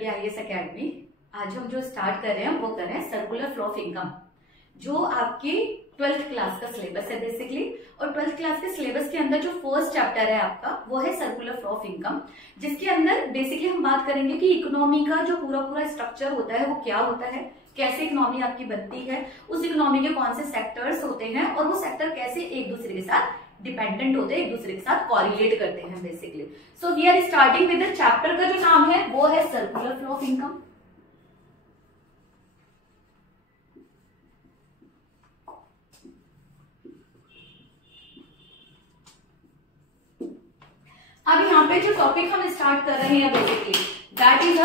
करके IAS academy. आज हम जो स्टार्ट कर रहे हैं वो कर रहे हैं सर्कुलर फ्लो ऑफ इनकम, जो आपकी 12th क्लास का सिलेबस है बेसिकली। और 12th क्लास के सिलेबस के अंदर जो फर्स्ट चैप्टर है आपका वो है सर्कुलर फ्लो ऑफ इनकम, जिसके अंदर बेसिकली हम बात करेंगे कि इकोनॉमी का जो पूरा स्ट्रक्चर होता है वो क्या होता है, कैसे इकोनॉमी आपकी बनती है, उस इकोनॉमी के कौन से सेक्टर्स होते हैं और वो सेक्टर कैसे एक दूसरे के साथ डिपेंडेंट होते हैं, एक दूसरे के साथ कॉरिलेट करते हैं basically. So we are starting with the chapter का जो नाम है वो है सर्कुलर फ्लो ऑफ इनकम। अब यहाँ पे जो टॉपिक हम स्टार्ट कर रहे हैं basically that is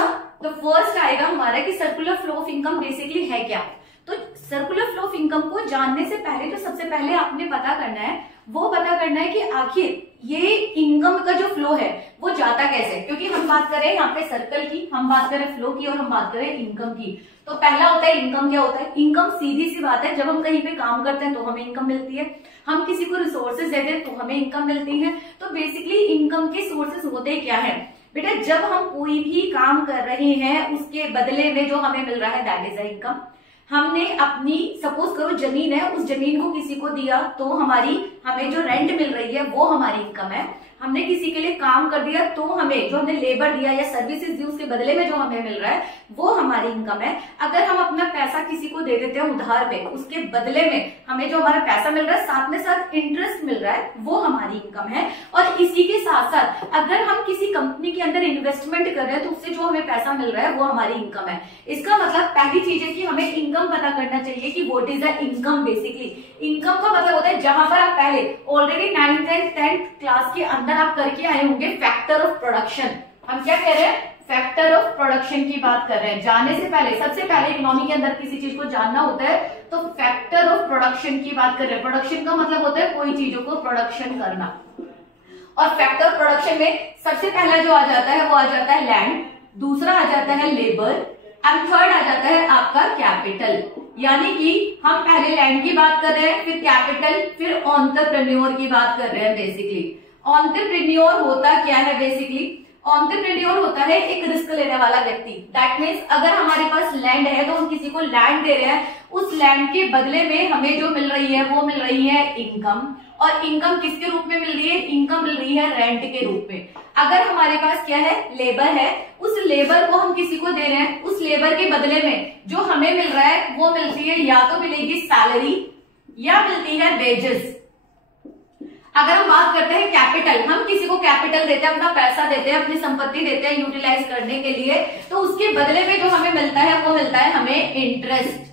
the first आएगा हमारा कि circular flow of income basically है क्या। तो सर्कुलर फ्लो ऑफ इनकम को जानने से पहले जो सबसे पहले आपने पता करना है वो पता करना है कि आखिर ये इनकम का जो फ्लो है वो जाता कैसे, क्योंकि हम बात करें यहाँ पे सर्कल की, हम बात करें फ्लो की और हम बात करें इनकम की। तो पहला होता है इनकम। क्या होता है इनकम? सीधी सी बात है, जब हम कहीं पे काम करते हैं तो हमें इनकम मिलती है, हम किसी को रिसोर्सेज देते हैं तो हमें इनकम मिलती है। तो बेसिकली इनकम के सोर्सेज होते क्या है बेटा? जब हम कोई भी काम कर रहे हैं उसके बदले में जो हमें मिल रहा है दैट इज अ इनकम। हमने अपनी सपोज करो जमीन है, उस जमीन को किसी को दिया तो हमें जो रेंट मिल रही है वो हमारी इनकम है। हमने किसी के लिए काम कर दिया तो हमें जो हमने लेबर दिया या सर्विसेज दी उसके बदले में जो हमें मिल रहा है वो हमारी इनकम है। अगर हम अपना पैसा किसी को दे देते हैं उधार पे, उसके बदले में हमें जो हमारा पैसा मिल रहा है साथ में साथ इंटरेस्ट मिल रहा है वो हमारी इनकम है। और इसी के साथ साथ अगर हम किसी कंपनी के अंदर इन्वेस्टमेंट कर रहे हैं तो उससे जो हमें पैसा मिल रहा है वो हमारी इनकम है। इसका मतलब पहली चीज है कि हमें इनकम पता करना चाहिए कि what is the income. Basically income का मतलब होता है जहां पर आप पहले already 9th and 10th class के अंदर आप करके आए होंगे फैक्टर ऑफ प्रोडक्शन। हम क्या कह रहे हैं? फैक्टर ऑफ प्रोडक्शन की बात कर रहे हैं। जाने से पहले सबसे पहले इकोनॉमी के अंदर किसी चीज को जानना होता है तो फैक्टर ऑफ प्रोडक्शन की बात कर रहे हैं। प्रोडक्शन का मतलब होता है कोई चीजों को प्रोडक्शन करना। और फैक्टर ऑफ प्रोडक्शन में सबसे पहला जो आ जाता है वो आ जाता है लैंड, दूसरा आ जाता है लेबर एंड थर्ड आ जाता है आपका कैपिटल। यानी कि हम पहले लैंड की बात कर रहे हैं, फिर कैपिटल, फिर एंटरप्रेन्योर की बात कर रहे हैं। बेसिकली एंटरप्रेन्योर होता क्या है? बेसिकली एंटरप्रेन्योर होता है एक रिस्क लेने वाला व्यक्ति। दैट मीन्स अगर हमारे पास लैंड है तो हम किसी को लैंड दे रहे हैं, उस लैंड के बदले में हमें जो मिल रही है वो मिल रही है इनकम। और इनकम किसके रूप में मिल रही है? इनकम मिल रही है रेंट के रूप में। अगर हमारे पास क्या है? लेबर है, उस लेबर को हम किसी को दे रहे हैं, उस लेबर के बदले में जो हमें मिल रहा है वो मिलती है या तो मिलेगी सैलरी या मिलती है वेजेस। अगर हम बात करते हैं कैपिटल, हम किसी को कैपिटल देते हैं, अपना पैसा देते हैं, अपनी संपत्ति देते हैं यूटिलाइज करने के लिए, तो उसके बदले में जो हमें मिलता है वो मिलता है हमें इंटरेस्ट।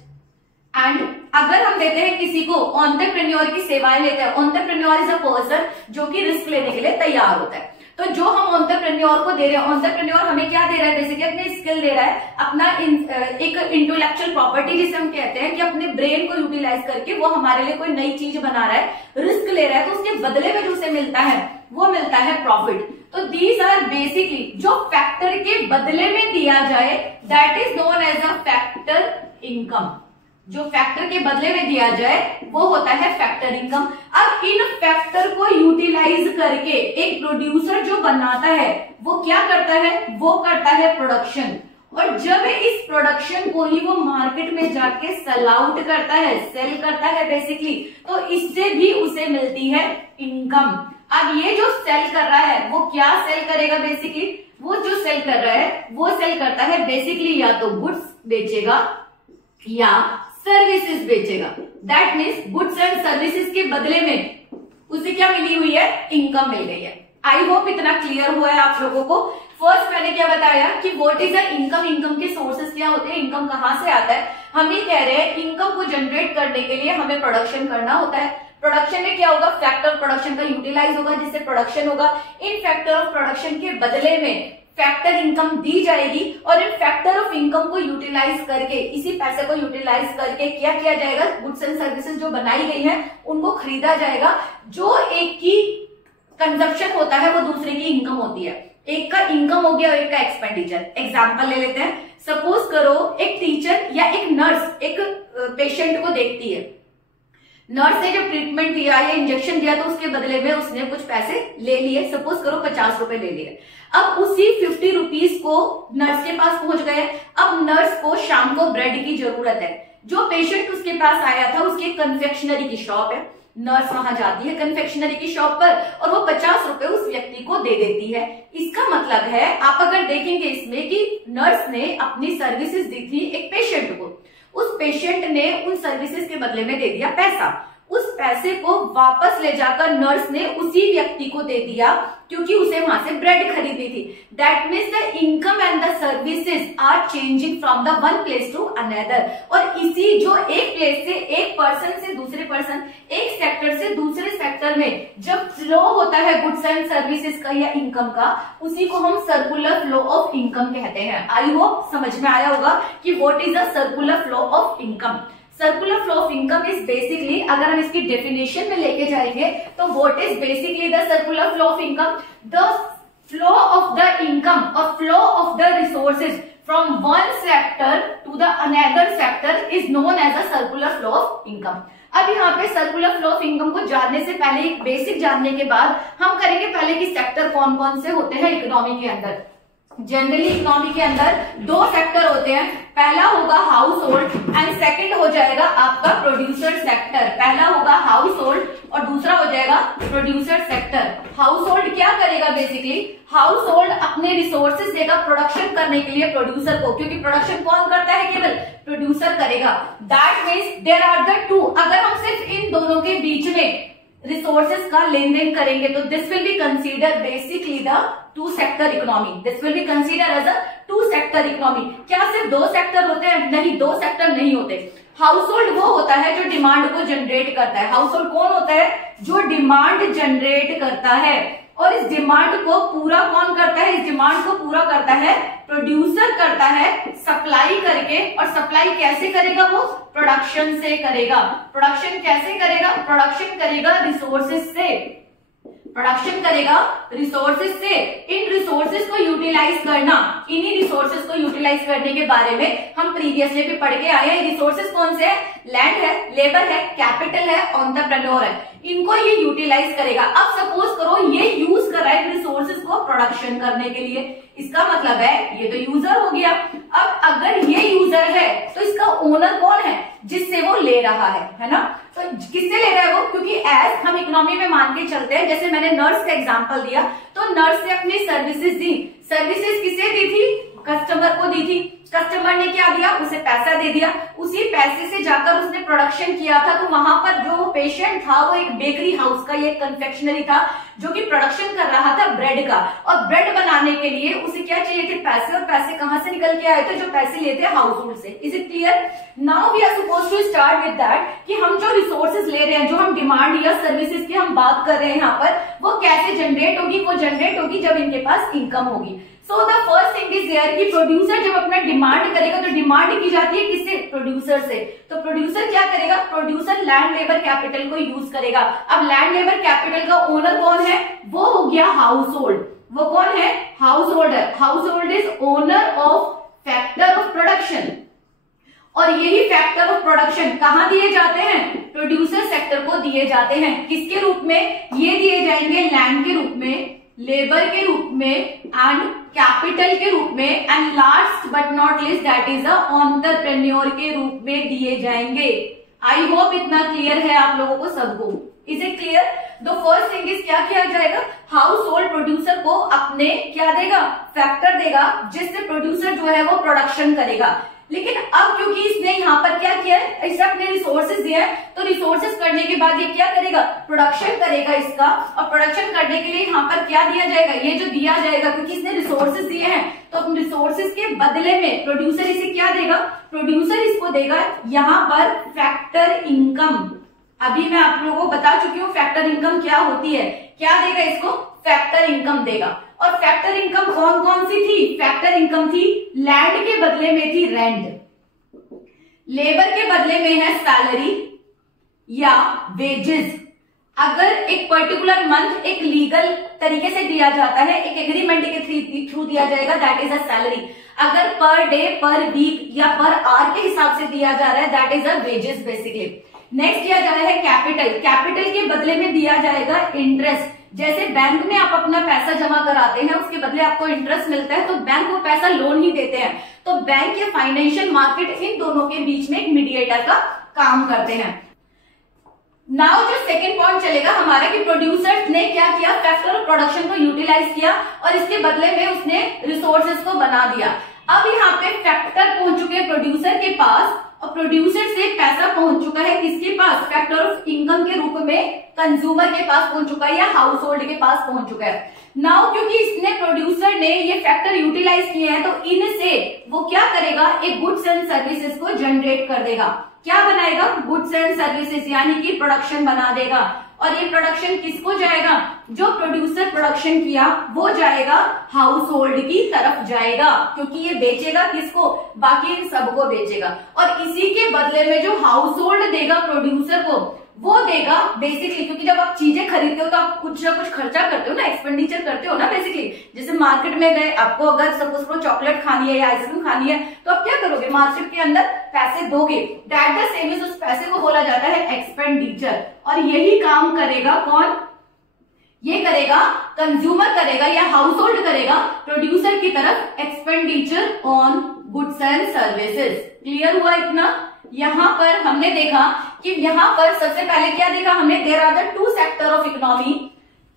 एंड अगर हम देते हैं किसी को एंटरप्रेन्योर की सेवाएं लेते हैं, एंटरप्रेन्योर इज अ पर्सन जो कि रिस्क लेने के लिए तैयार होता है। तो जो हम एंटरप्रेन्योर को दे रहे हैं, एंटरप्रेन्योर हमें क्या दे रहा है? बेसिकली अपने स्किल दे रहा है, अपना एक इंटेलेक्चुअल प्रॉपर्टी जिसे हम कहते हैं कि अपने ब्रेन को यूटिलाइज करके वो हमारे लिए कोई नई चीज बना रहा है, रिस्क ले रहा है, तो उसके बदले में जो उसे मिलता है वो मिलता है प्रॉफिट। तो दीज आर बेसिकली जो फैक्टर के बदले में दिया जाए that is known as a factor income. जो फैक्टर के बदले में दिया जाए वो होता है फैक्टर इनकम। अब इन फैक्टर को यूटिलाइज करके एक प्रोड्यूसर जो बनाता है वो क्या करता है? वो करता है प्रोडक्शन। और जब इस प्रोडक्शन को ही वो मार्केट में जाके सेल आउट करता है, सेल करता है बेसिकली, तो इससे भी उसे मिलती है इनकम। अब ये जो सेल कर रहा है वो क्या सेल करेगा? बेसिकली वो जो सेल कर रहा है वो सेल करता है बेसिकली या तो गुड्स बेचेगा या सर्विसेज बेचेगा। That means goods and services के बदले में उसे क्या मिली हुई है? इनकम मिल गई है। आई होप इतना क्लियर हुआ है आप लोगों को। फर्स्ट मैंने क्या बताया कि what is the income, income के सोर्सेज क्या होते हैं, इनकम कहां से आता है। हम ये कह रहे हैं इनकम को जनरेट करने के लिए हमें प्रोडक्शन करना होता है। प्रोडक्शन में क्या होगा? फैक्टर ऑफ प्रोडक्शन का यूटिलाइज होगा जिससे प्रोडक्शन होगा। इन फैक्टर ऑफ प्रोडक्शन के बदले में फैक्टर इनकम दी जाएगी और इन फैक्टर ऑफ इनकम को यूटिलाइज करके, इसी पैसे को यूटिलाइज करके क्या किया जाएगा? गुड्स एंड सर्विसेज जो बनाई गई है उनको खरीदा जाएगा। जो एक की कंजप्शन होता है वो दूसरे की इनकम होती है। एक का इनकम हो गया और एक का एक्सपेंडिचर। एग्जाम्पल ले लेते हैं। सपोज करो एक टीचर या एक नर्स एक पेशेंट को देखती है। नर्स ने जब ट्रीटमेंट दिया या इंजेक्शन दिया तो उसके बदले में उसने कुछ पैसे ले लिए, सपोज करो 50 रुपए ले लिए। अब उसी 50 रुपीज को नर्स के पास पहुंच गए। अब नर्स को शाम को ब्रेड की जरूरत है। जो पेशेंट उसके पास आया था उसकी एक कन्फेक्शनरी की शॉप है, नर्स वहां जाती है कन्फेक्शनरी की शॉप पर और वो 50 रुपए उस व्यक्ति को दे देती है। इसका मतलब है, आप अगर देखेंगे इसमें कि नर्स ने अपनी सर्विसेज दी थी एक पेशेंट को, उस पेशेंट ने उन सर्विसेज के बदले में दे दिया पैसा। उस पैसे को वापस ले जाकर नर्स ने उसी व्यक्ति को दे दिया क्योंकि उसे वहां से ब्रेड खरीदी थी। That means the income and the services are changing from the one place to another. और इसी जो एक प्लेस से एक पर्सन से दूसरे पर्सन, एक सेक्टर से दूसरे सेक्टर में जब फ्लो होता है गुड्स एंड सर्विसेज का या इनकम का, उसी को हम सर्कुलर फ्लो ऑफ इनकम कहते हैं। आई होप समझ में आया होगा कि what is the circular flow of income. Circular flow of income is basically, अगर हम इसकी डेफिनेशन में लेके जाएंगे तो what is basically the circular flow of income? The flow of the income और flow of the resources from one sector to the another sector is known as a circular flow of income. अब यहाँ पे circular flow of income को जानने से पहले, एक basic जानने के बाद हम करेंगे पहले कि सेक्टर कौन कौन से होते हैं इकोनॉमी के अंदर। जनरली इकोनॉमी के अंदर दो सेक्टर होते हैं, पहला होगा हाउस होल्ड एंड सेकंड हो जाएगा आपका प्रोड्यूसर सेक्टर। पहला होगा हाउस होल्ड और दूसरा हो जाएगा प्रोड्यूसर सेक्टर। हाउस होल्ड क्या करेगा? बेसिकली हाउस होल्ड अपने रिसोर्सेज देगा प्रोडक्शन करने के लिए प्रोड्यूसर को, क्योंकि प्रोडक्शन कौन करता है? केवल प्रोड्यूसर करेगा। That means there are the two, अगर हम सिर्फ इन दोनों के बीच में रिसोर्सेज का लेन देन करेंगे तो this will be consider basically the two sector economy. This will be consider as a two sector economy. क्या सिर्फ दो सेक्टर होते हैं? नहीं, दो सेक्टर नहीं होते। हाउस होल्ड वो होता है जो डिमांड को जनरेट करता है। हाउस होल्ड कौन होता है? जो डिमांड जनरेट करता है। और इस डिमांड को पूरा कौन करता है? इस डिमांड को पूरा करता है प्रोड्यूसर करता है सप्लाई करके। और सप्लाई कैसे करेगा? वो प्रोडक्शन से करेगा। प्रोडक्शन कैसे करेगा? प्रोडक्शन करेगा रिसोर्सेज से। प्रोडक्शन करेगा रिसोर्सेज से। इन रिसोर्सेज को यूटिलाइज करना, इन्हीं रिसोर्सेज को यूटिलाइज करने के बारे में हम प्रीवियसली भी पढ़ के आए हैं। रिसोर्सेज कौन से हैं? लैंड है, लेबर है, कैपिटल है, एंटरप्रेन्योर है। इनको ये यूटिलाइज करेगा। अब सपोज करो ये यूज कर रहा है रिसोर्सेज को प्रोडक्शन करने के लिए, इसका मतलब है ये तो यूजर हो गया। अब अगर ये यूजर है तो इसका ओनर कौन है? जिससे वो ले रहा है ना? तो किससे ले रहा है वो? क्योंकि एज हम इकोनॉमी में मान के चलते हैं, जैसे मैंने नर्स का एग्जांपल दिया, तो नर्स ने अपनी सर्विसेज दी। सर्विसेज किसे दी थी? कस्टमर को दी थी। कस्टमर ने क्या दिया? उसे पैसा दे दिया। उसी पैसे से जाकर उसने प्रोडक्शन किया था। तो वहां पर जो पेशेंट था वो एक बेकरी हाउस का, एक कन्फेक्शनरी था जो कि प्रोडक्शन कर रहा था ब्रेड का। और ब्रेड बनाने के लिए उसे क्या चाहिए थे? पैसे। और पैसे कहां से निकल के आए थे? जो पैसे लेते हैं हाउस होल्ड से। Is it clear? Now we are suppose to start with that कि हम जो रिसोर्सेज ले रहे हैं, जो हम डिमांड या सर्विसेज की हम बात कर रहे हैं यहाँ पर, वो कैसे जनरेट होगी? वो जनरेट होगी जब इनके पास इनकम होगी। So the first thing is there कि प्रोड्यूसर जब अपना डिमांड करेगा तो डिमांड की जाती है किससे? प्रोड्यूसर से। तो प्रोड्यूसर क्या करेगा? प्रोड्यूसर लैंड लेबर कैपिटल को यूज करेगा। अब लैंड लेबर कैपिटल का ओनर कौन है? वो हो गया हाउस होल्ड। वो कौन है? House holder. House hold is owner of factor of production. और यही फैक्टर ऑफ प्रोडक्शन कहां दिए जाते हैं? प्रोड्यूसर सेक्टर को दिए जाते हैं। किसके रूप में? ये दिए जाएंगे लैंड के रूप में, लेबर के रूप में एंड कैपिटल के रूप में, and last but not list that is entrepreneur के रूप में दिए जाएंगे। आई होप इतना क्लियर है आप लोगों को सबको। Is it clear? The first thing is क्या किया जाएगा? हाउस होल्ड प्रोड्यूसर को अपने क्या देगा? फैक्टर देगा, जिससे प्रोड्यूसर जो है वो प्रोडक्शन करेगा। लेकिन अब क्योंकि इसने यहाँ पर क्या किया है? इसने अपने रिसोर्सेज दिया है, तो रिसोर्सेज करने के बाद ये क्या करेगा? प्रोडक्शन करेगा इसका। और प्रोडक्शन करने के लिए यहाँ पर क्या दिया जाएगा? ये जो दिया जाएगा, क्योंकि इसने रिसोर्सेज दिए हैं, तो अपने रिसोर्सेज के बदले में प्रोड्यूसर इसे क्या देगा? प्रोड्यूसर इसको देगा यहाँ पर फैक्टर इनकम। अभी मैं आप लोगों को बता चुकी हूँ फैक्टर इनकम क्या होती है। क्या देगा इसको? फैक्टर इनकम देगा। और फैक्टर इनकम कौन कौन सी थी? फैक्टर इनकम थी लैंड के बदले में थी रेंट, लेबर के बदले में है सैलरी या वेजेस। अगर एक पर्टिकुलर मंथ एक लीगल तरीके से दिया जाता है, एक एग्रीमेंट के थ्रू दिया जाएगा, दैट इज अ सैलरी। अगर पर डे, पर वीक या पर आवर के हिसाब से दिया जा रहा है, that is a wages basically. Next दिया जा रहा है कैपिटल। कैपिटल के बदले में दिया जाएगा इंटरेस्ट। जैसे बैंक में आप अपना पैसा जमा कराते हैं, उसके बदले आपको इंटरेस्ट मिलता है, तो बैंक वो पैसा लोन ही देते हैं। तो बैंक या फाइनेंशियल मार्केट इन दोनों के बीच में एक मीडिएटर का काम करते हैं। नाउ जो सेकेंड पॉइंट चलेगा हमारा कि प्रोड्यूसर्स ने क्या किया, फैक्टर ऑफ प्रोडक्शन को यूटिलाइज किया और इसके बदले में उसने रिसोर्सेज को बना दिया। अब यहाँ पे फैक्टर पहुंच चुके हैं प्रोड्यूसर के पास और प्रोड्यूसर से पैसा पहुंच चुका है किसके पास, फैक्टर ऑफ इनकम के रूप में कंज्यूमर के पास पहुंच चुका है या हाउस होल्ड के पास पहुंच चुका है। नाउ क्योंकि इसने प्रोड्यूसर ने ये फैक्टर यूटिलाइज किए हैं तो इनसे वो क्या करेगा, एक गुड्स एंड सर्विसेज को जनरेट कर देगा। क्या बनाएगा, गुड्स एंड सर्विसेज, यानी कि प्रोडक्शन बना देगा। और ये प्रोडक्शन किसको जाएगा, जो प्रोड्यूसर प्रोडक्शन किया वो जाएगा हाउस होल्ड की तरफ जाएगा, क्योंकि ये बेचेगा किसको, बाकी इन सबको बेचेगा। और इसी के बदले में जो हाउस होल्ड देगा प्रोड्यूसर को, वो देगा बेसिकली, क्योंकि जब आप चीजें खरीदते हो तो आप कुछ ना कुछ खर्चा करते हो ना, एक्सपेंडिचर करते हो ना बेसिकली। जैसे मार्केट में गए, आपको अगर सपोज को चॉकलेट खानी है या आइसक्रीम खानी है तो आप क्या करोगे, मार्केट के अंदर पैसे दोगे। दैट द सेम इज, उस पैसे को बोला जाता है एक्सपेंडिचर। और यही काम करेगा कौन, ये करेगा कंज्यूमर करेगा या हाउस होल्ड करेगा प्रोड्यूसर की तरफ expenditure on goods and services. Clear हुआ इतना। यहां पर हमने देखा कि यहां पर सबसे पहले क्या देखा हमने, there are the two sector of economy,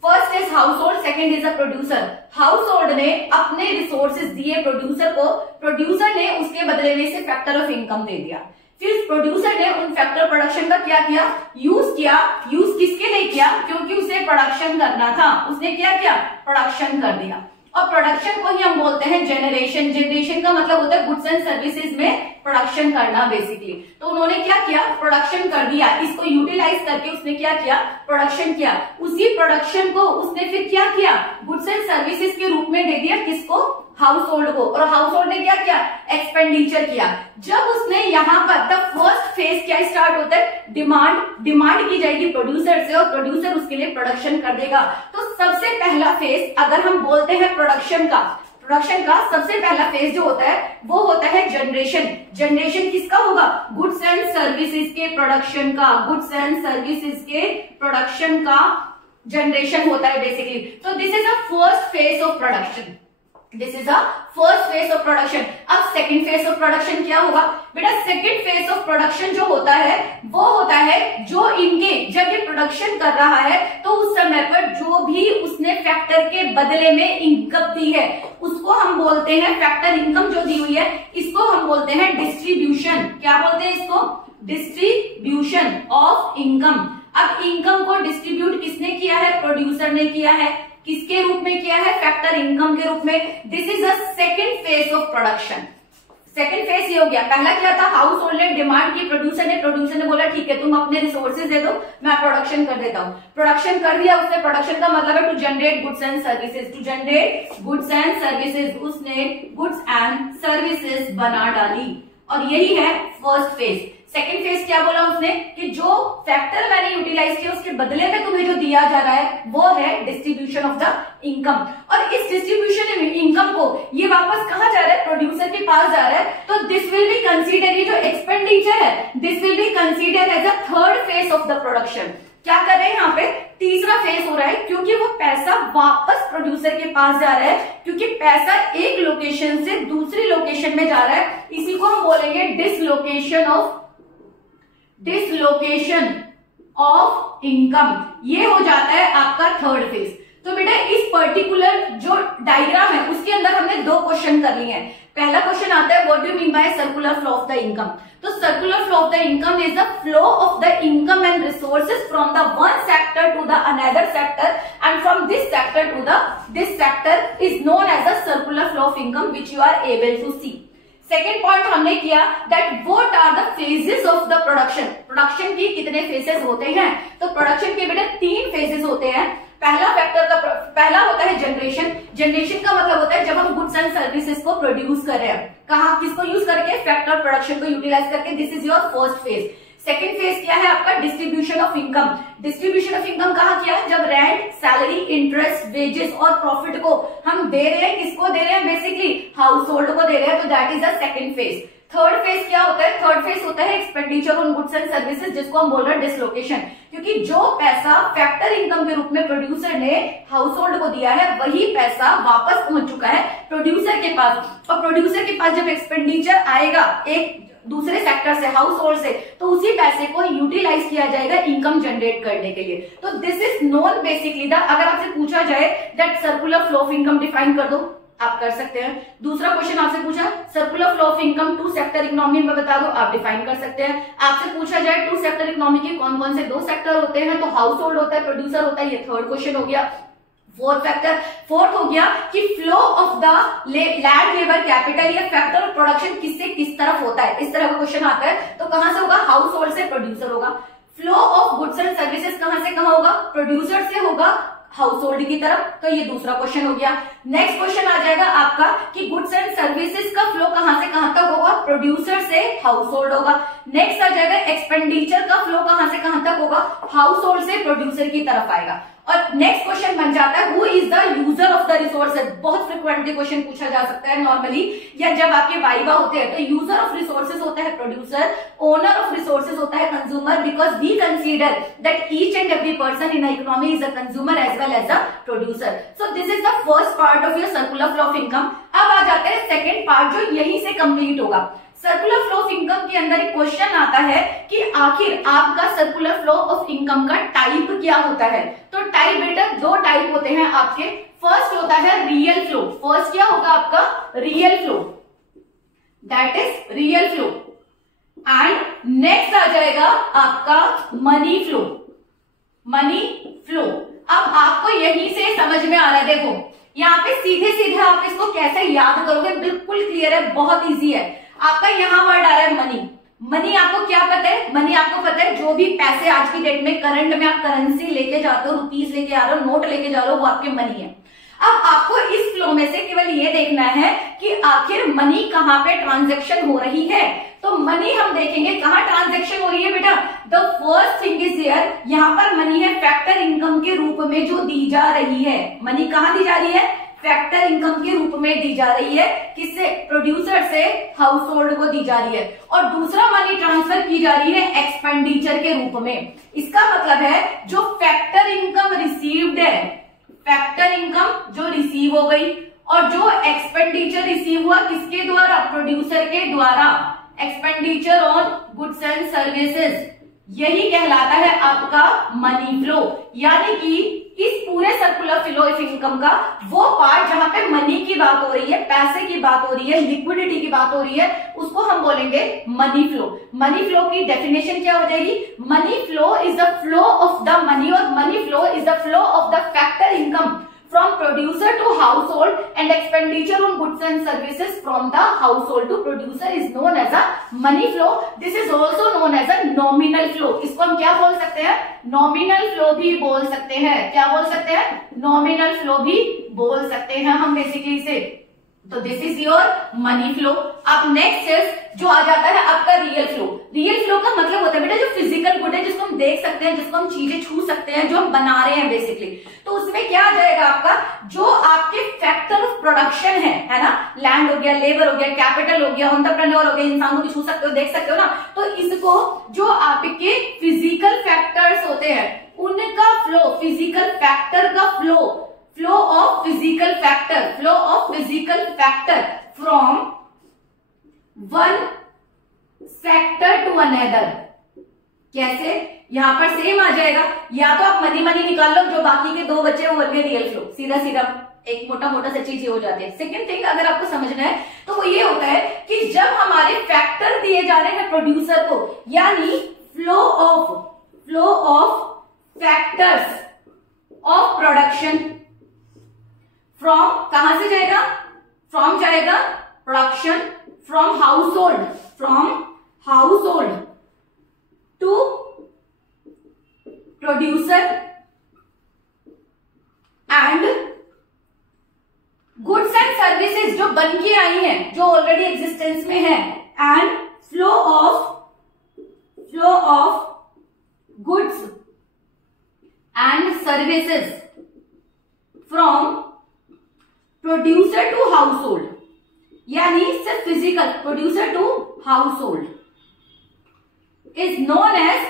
first is household, second is a producer. Household ने अपने रिसोर्सेज दिए प्रोड्यूसर को, प्रोड्यूसर ने उसके बदले में से फैक्टर ऑफ इनकम दे दिया। फिर प्रोड्यूसर ने उन फैक्टर प्रोडक्शन का क्या किया, यूज किया। यूज किसके लिए किया, क्योंकि उसे प्रोडक्शन करना था, उसने क्या किया, प्रोडक्शन कर दिया। और प्रोडक्शन को ही हम बोलते हैं जनरेशन। जनरेशन का मतलब होता है गुड्स एंड सर्विसेज में प्रोडक्शन करना बेसिकली। तो उन्होंने क्या किया, प्रोडक्शन कर दिया, इसको यूटिलाइज करके उसने क्या किया, प्रोडक्शन किया। उसी प्रोडक्शन को उसने फिर क्या किया, गुड्स एंड सर्विसेज के रूप में दे दिया किसको, हाउस होल्ड को। और हाउस होल्ड ने क्या किया, एक्सपेंडिचर किया। जब उसने यहाँ पर द फर्स्ट फेज क्या स्टार्ट होता है, डिमांड की जाएगी प्रोड्यूसर से और प्रोड्यूसर उसके लिए प्रोडक्शन कर देगा। तो सबसे पहला फेज अगर हम बोलते हैं प्रोडक्शन का सबसे पहला फेज जो होता है वो होता है जनरेशन। जनरेशन किसका होगा, गुड्स एंड सर्विसेज के प्रोडक्शन का, गुड्स एंड सर्विसेज के प्रोडक्शन का जनरेशन होता है बेसिकली। तो this is a first phase of production, this is a first phase of production. अब सेकंड फेज ऑफ प्रोडक्शन क्या होगा बेटा, सेकंड फेज ऑफ प्रोडक्शन जो होता है वो होता है जो इनके, जब ये प्रोडक्शन कर रहा है तो उस समय पर जो भी उसने फैक्टर के बदले में इनकम दी है उसको हम बोलते हैं, फैक्टर इनकम जो दी हुई है इसको हम बोलते हैं डिस्ट्रीब्यूशन। क्या बोलते हैं इसको, डिस्ट्रीब्यूशन ऑफ इनकम। अब इनकम को डिस्ट्रीब्यूट किसने किया है, प्रोड्यूसर ने किया है। किसके रूप में किया है, फैक्टर इनकम के रूप में। This is a second phase of production. Second phase ये हो गया। पहला क्या था, हाउस होल्ड ने डिमांड की प्रोड्यूसर ने बोला ठीक है तुम अपने रिसोर्सेज दे दो, मैं प्रोडक्शन कर देता हूं। प्रोडक्शन कर दिया उसने, प्रोडक्शन का मतलब है to generate goods and services, to generate goods and services. उसने गुड्स एंड सर्विसेज बना डाली और यही है फर्स्ट फेज। सेकेंड फेज क्या बोला उसने कि जो फैक्टर मैंने यूटिलाइज किया उसके बदले में तुम्हें जो दिया जा रहा है वो है डिस्ट्रीब्यूशन ऑफ द इनकम। और इस डिस्ट्रीब्यूशन इनकम को ये वापस कहाँ जा रहा है, प्रोड्यूसर के पास जा रहा है। तो दिस विल बी कंसीडर, ये जो एक्सपेंडिचर है this will be consider as a third phase of the production. क्या कर रहे हैं यहाँ पे, तीसरा फेज हो रहा है, क्योंकि वो पैसा वापस प्रोड्यूसर के पास जा रहा है, क्योंकि पैसा एक लोकेशन से दूसरी लोकेशन में जा रहा है। इसी को हम बोलेंगे डिसलोकेशन ऑफ इनकम। ये हो जाता है आपका थर्ड फेज। तो बेटा इस पर्टिकुलर जो डायग्राम है उसके अंदर हमने दो क्वेश्चन कर लिए हैं। पहला क्वेश्चन आता है what do you mean by circular flow of the income. तो circular flow of the income is the flow of the income and resources from the one sector to the another sector and from this sector to this sector is known as the circular flow of income which you are able to see. Second point हमने किया that what are the phases of the production. Production की कितने phases होते हैं, तो production के बेटा 3 phases होते हैं। पहला होता है जनरेशन। जनरेशन का मतलब होता है जब हम गुड्स एंड सर्विसेज को प्रोड्यूस कर रहे हैं, कहाँ किसको यूज करके, फैक्टर प्रोडक्शन को यूटिलाइज करके। This is your first phase. Second phase क्या है आपका, distribution of income. Distribution of income कहाँ किया है, जब रेंट, सैलरी, इंटरेस्ट, वेजेस और प्रॉफिट को हम दे रहे हैं, किसको दे रहे हैं, बेसिकली हाउस होल्ड को दे रहे हैं। तो that is the second phase. Third phase क्या होता है? थर्ड फेज होता है expenditure on goods and services, जिसको हम बोल रहे हैं डिसलोकेशन, क्योंकि जो पैसा फैक्टर इनकम के रूप में प्रोड्यूसर ने हाउस होल्ड को दिया है वही पैसा वापस पहुंच चुका है प्रोड्यूसर के पास, और प्रोड्यूसर के पास जब एक्सपेंडिचर आएगा एक दूसरे सेक्टर से, हाउस होल्ड से, तो उसी पैसे को यूटिलाइज किया जाएगा इनकम जनरेट करने के लिए। तो this is known basically the, अगर आपसे पूछा जाए that circular flow of income define कर दो, आप कर सकते हैं। दूसरा क्वेश्चन आपसे पूछा circular flow of income two sector economy में बता दो, आप डिफाइन कर सकते हैं। आपसे पूछा जाए टू सेक्टर इकोनॉमी के कौन कौन से दो सेक्टर होते हैं, तो हाउस होल्ड होता है, प्रोड्यूसर होता है, ये थर्ड क्वेश्चन हो गया। फोर्थ हो गया कि flow of the land labour capital या फैक्टर ऑफ प्रोडक्शन किससे किस तरफ होता है, इस तरह का क्वेश्चन आता है तो कहां से होगा? हाउस होल्ड से प्रोड्यूसर होगा। Flow of goods and services कहां से कहां होगा? प्रोड्यूसर से होगा हाउस होल्ड की तरफ, तो ये दूसरा क्वेश्चन हो गया। नेक्स्ट क्वेश्चन आ जाएगा आपका कि गुड्स एंड सर्विसेज का फ्लो कहां से कहां तक होगा? प्रोड्यूसर से हाउस होल्ड होगा। नेक्स्ट आ जाएगा एक्सपेंडिचर का फ्लो कहां से कहां तक होगा? हाउस होल्ड से प्रोड्यूसर की तरफ आएगा। और नेक्स्ट क्वेश्चन बन जाता है who is the user of the resources. बहुत फ्रिक्वेंटली क्वेश्चन पूछा जा सकता है नॉर्मली, या जब आपके वाइवा होते हैं तो यूजर ऑफ रिसोर्सेज होता है प्रोड्यूसर, ओनर ऑफ रिसोर्सेज होता है consumer, because we consider that each and every person in economy is a consumer as well as a producer. So this is the first part of your circular flow of income. अब आ जाते हैं second part जो यहीं से complete होगा। Circular flow of income के अंदर एक क्वेश्चन आता है कि आखिर आपका सर्कुलर फ्लो ऑफ इनकम का टाइप क्या होता है? तो टाइप बेटा दो टाइप होते हैं आपके। फर्स्ट होता है रियल फ्लो। फर्स्ट क्या होगा आपका? Real flow, that is real flow. And next आ जाएगा आपका मनी फ्लो। Money flow. अब आपको यहीं से समझ में आ रहा है, देखो यहाँ पे सीधे सीधे आप इसको कैसे याद करोगे, बिल्कुल क्लियर है, बहुत इजी है। आपका यहाँ वर्ड आ रहा है मनी। मनी आपको क्या पता है? मनी आपको पता है जो भी पैसे आज की डेट में करंट में आप करेंसी लेके जाते हो, रुपीज लेके आ रहे हो, नोट लेके जा रहे हो, वो आपके मनी है। अब आपको इस फ्लो में से केवल ये देखना है कि आखिर मनी कहाँ पे ट्रांजैक्शन हो रही है। तो मनी हम देखेंगे कहाँ ट्रांजैक्शन हो रही है बेटा। The first thing is here, यहाँ पर मनी है फैक्टर इनकम के रूप में जो दी जा रही है। मनी कहाँ दी जा रही है? फैक्टर इनकम के रूप में दी जा रही है। किससे? प्रोड्यूसर से हाउस होल्ड को दी जा रही है। और दूसरा मनी ट्रांसफर की जा रही है एक्सपेंडिचर के रूप में। इसका मतलब है जो फैक्टर इनकम रिसीव्ड है, फैक्टर इनकम जो रिसीव हो गई, और जो एक्सपेंडिचर रिसीव हुआ किसके द्वारा? प्रोड्यूसर के द्वारा। Expenditure on goods and services, यही कहलाता है आपका मनी फ्लो। यानी कि इस पूरे सर्कुलर फ्लो ऑफ इनकम का वो पार्ट जहां पे मनी की बात हो रही है, पैसे की बात हो रही है, लिक्विडिटी की बात हो रही है, उसको हम बोलेंगे मनी फ्लो। मनी फ्लो की डेफिनेशन क्या हो जाएगी? Money flow is the flow of the money, और money flow is the flow of the factor income from producer to household and expenditure on goods and services from the household to producer is known as a money flow. This is also known as a nominal flow. इसको हम क्या बोल सकते हैं? Nominal flow भी बोल सकते हैं। क्या बोल सकते हैं? नॉमिनल फ्लो भी बोल सकते हैं हम बेसिकली इसे। तो this is your money flow. अब नेक्स्ट इज जो आ जाता है आपका रियल फ्लो। रियल फ्लो का मतलब होता है बेटा जो फिजिकल गुड है, जिसको हम देख सकते हैं, जिसको हम चीजें छू सकते हैं, जो हम बना रहे हैं बेसिकली। तो उसमें क्या आ जाएगा आपका? जो आपके फैक्टर ऑफ प्रोडक्शन है ना, लैंड हो गया, लेबर हो गया, कैपिटल हो गया, एंटरप्रेन्योर हो गया, इंसान को छू सकते हो, देख सकते हो ना। तो इसको जो आपके फिजिकल फैक्टर्स होते हैं उनका फ्लो, फिजिकल फैक्टर का flow, flow of physical factor, flow of physical factor from one sector to another. कैसे? यहां पर सेम आ जाएगा, या तो आप मनी मनी निकाल लो, जो बाकी के दो बचे वो बन गए रियल फ्लो। सीधा सीधा एक मोटा मोटा सा चीज हो जाती है। सेकेंड थिंग अगर आपको समझना है तो वो ये होता है कि जब हमारे फैक्टर दिए जा रहे हैं प्रोड्यूसर को, यानी flow of factors of production from, कहां से जाएगा? फ्रॉम जाएगा production, from household to producer and goods and services जो बन के आई हैं, जो ऑलरेडी एग्जिस्टेंस में है, and flow of goods and services from producer to household. यानी सिर्फ physical producer to household is known as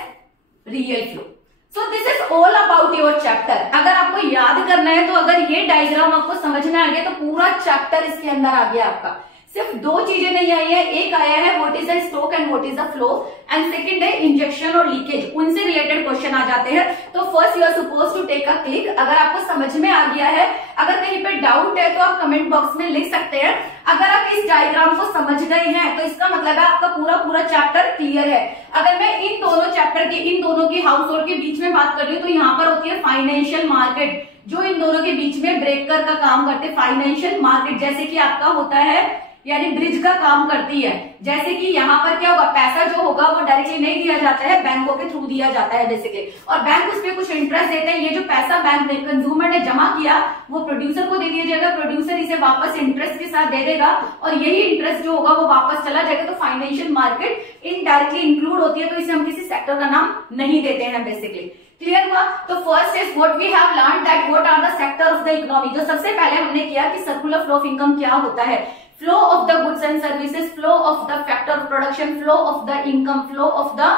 real flow. So this is all about your chapter. अगर आपको याद करना है तो अगर ये डायग्राम आपको समझ में आ गया तो पूरा चैप्टर इसके अंदर आ गया आपका। सिर्फ दो चीजें नहीं आई है, एक आया है what is the stock and what is the flow, and second है इंजेक्शन और लीकेज, उनसे रिलेटेड क्वेश्चन आ जाते हैं। तो first you are suppose to take a click. अगर आपको समझ में आ गया है, अगर कहीं पे डाउट है तो आप कमेंट बॉक्स में लिख सकते हैं। अगर आप इस डायग्राम को समझ गए हैं तो इसका मतलब है आपका पूरा चैप्टर क्लियर है। अगर मैं इन दोनों चैप्टर की, इन दोनों की हाउस होल्ड के बीच में बात कर रही हूँ तो यहाँ पर होती है फाइनेंशियल मार्केट, जो इन दोनों के बीच में ब्रेकर का काम करते हैं। फाइनेंशियल मार्केट जैसे कि आपका होता है यानी ब्रिज का काम करती है। जैसे कि यहाँ पर क्या होगा, पैसा जो होगा वो डायरेक्टली नहीं दिया जाता है, बैंकों के थ्रू दिया जाता है बेसिकली, और बैंक उस पर कुछ इंटरेस्ट देते हैं। ये जो पैसा बैंक ने, कंज्यूमर ने जमा किया वो प्रोड्यूसर को दे दिया जाएगा, प्रोड्यूसर इसे वापस इंटरेस्ट के साथ दे देगा और यही इंटरेस्ट जो होगा वो वापस चला जाएगा। तो फाइनेंशियल मार्केट इनडायरेक्टली इंक्लूड होती है, तो इसे हम किसी सेक्टर का नाम नहीं देते हैं बेसिकली। क्लियर हुआ? तो first is what we have learn that what are the sector of the economy. जो सबसे पहले हमने किया कि सर्कुलर फ्लो ऑफ इनकम क्या होता है, flow of the goods and services, flow of the factor of production, flow of the income, flow of the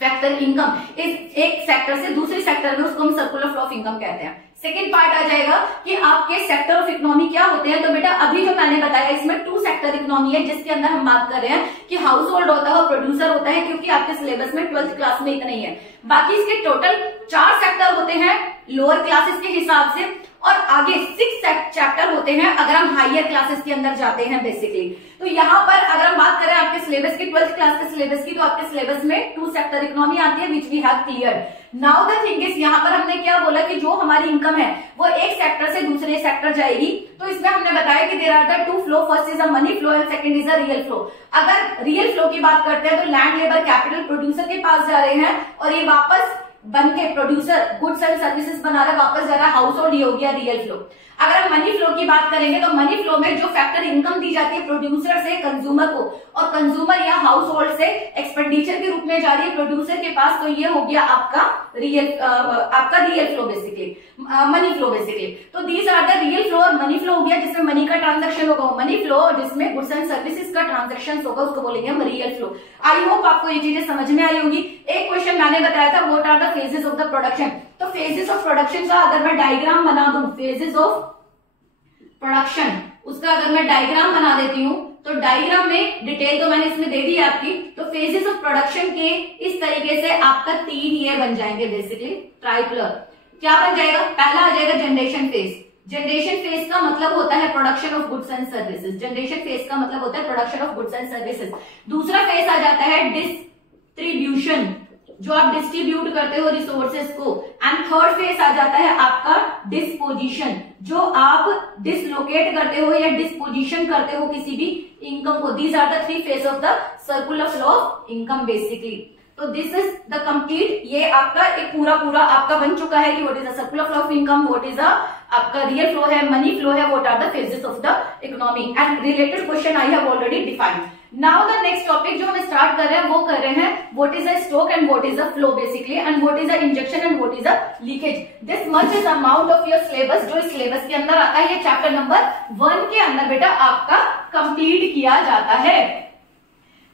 factor income. इस एक सेक्टर से दूसरे सेक्टर में उसको हम सर्कुलर फ्लो ऑफ इनकम कहते हैं। सेकेंड पार्ट आ जाएगा कि आपके सेक्टर ऑफ इकोनॉमी क्या होते हैं। तो बेटा अभी जो मैंने बताया इसमें टू सेक्टर इकोनॉमी है, जिसके अंदर हम बात कर रहे हैं कि हाउस होल्ड होता है और प्रोड्यूसर होता है, क्योंकि आपके सिलेबस में 12th क्लास में इतना ही है। बाकी इसके टोटल 4 सेक्टर होते हैं लोअर क्लासेस के हिसाब से, और आगे 6 चैप्टर होते हैं अगर हम हायर क्लासेस के अंदर जाते हैं बेसिकली। तो यहाँ पर अगर हम बात करें आपके सिलेबस की, 12th क्लास के सिलेबस की, तो आपके सिलेबस में 2 सेक्टर इकोनॉमी आती है which we have clear. Now the thing is, यहाँ पर हमने क्या बोला कि जो हमारी इनकम है वो एक सेक्टर से दूसरे सेक्टर जाएगी। तो इसमें हमने बताया कि there are the 2 flow, first is a money flow and second is a real flow. अगर रियल फ्लो की बात करते हैं तो लैंड, लेबर, कैपिटल प्रोड्यूसर के पास जा रहे हैं और ये वापस बन के प्रोड्यूसर गुड्स एंड सर्विसेज बना रहा है, वापस जा रहा है हाउस होल्ड, ये हो गया रियल फ्लो। अगर हम मनी फ्लो की बात करेंगे तो मनी फ्लो में जो फैक्टर इनकम दी जाती है प्रोड्यूसर से कंज्यूमर को, और कंज्यूमर या हाउस होल्ड से एक्सपेंडिचर के रूप में जा रही है प्रोड्यूसर के पास, तो ये हो गया आपका real flow basically, money flow basically. तो these are the real flow. और मनी फ्लो हो गया जिसमें मनी का ट्रांजेक्शन होगा मनी फ्लो, और जिसमें गुड्स एंड सर्विसेज का ट्रांजेक्शन होगा उसको बोलेंगे हम रियल फ्लो। आई होप आपको ये चीजें समझ में आई होगी। एक क्वेश्चन मैंने बताया था what are the phases of the production. तो फेजेस ऑफ प्रोडक्शन का अगर मैं डायग्राम बना दूं, फेजेस ऑफ प्रोडक्शन, उसका अगर मैं डायग्राम बना देती हूं तो डायग्राम में डिटेल तो मैंने इसमें दे दी आपकी। तो फेजेस ऑफ प्रोडक्शन के इस तरीके से आपका 3 ये बन जाएंगे बेसिकली ट्राइकुलर। क्या बन जाएगा? पहला आ जाएगा जनरेशन फेज। जनरेशन फेज का मतलब होता है production of goods and services. Generation phase का मतलब होता है production of goods and services. दूसरा फेज आ जाता है डिस्ट्रीब्यूशन, जो आप डिस्ट्रीब्यूट करते हो रिसोर्सेज को। एंड थर्ड फेज आ जाता है आपका डिस्पोजिशन, जो आप डिसलोकेट करते हो या डिस्पोजिशन करते हो किसी भी इनकम को। These are the 3 phase of the circular flow of income basically. तो दिस इज द कंप्लीट, ये आपका एक पूरा आपका बन चुका है कि what is the circular flow of income, what is the आपका रियल फ्लो है, मनी फ्लो है, what are the phases of the economy, and related question I have already defined. Now the next topic जो हम start कर रहे हैं वो कर रहे हैं what is the stock and what is the flow basically, and what is the injection and what is the leakage. This much is amount of your syllabus, जो सिलेबस के अंदर आता है। ये चैप्टर नंबर 1 के अंदर बेटा आपका कंप्लीट किया जाता है।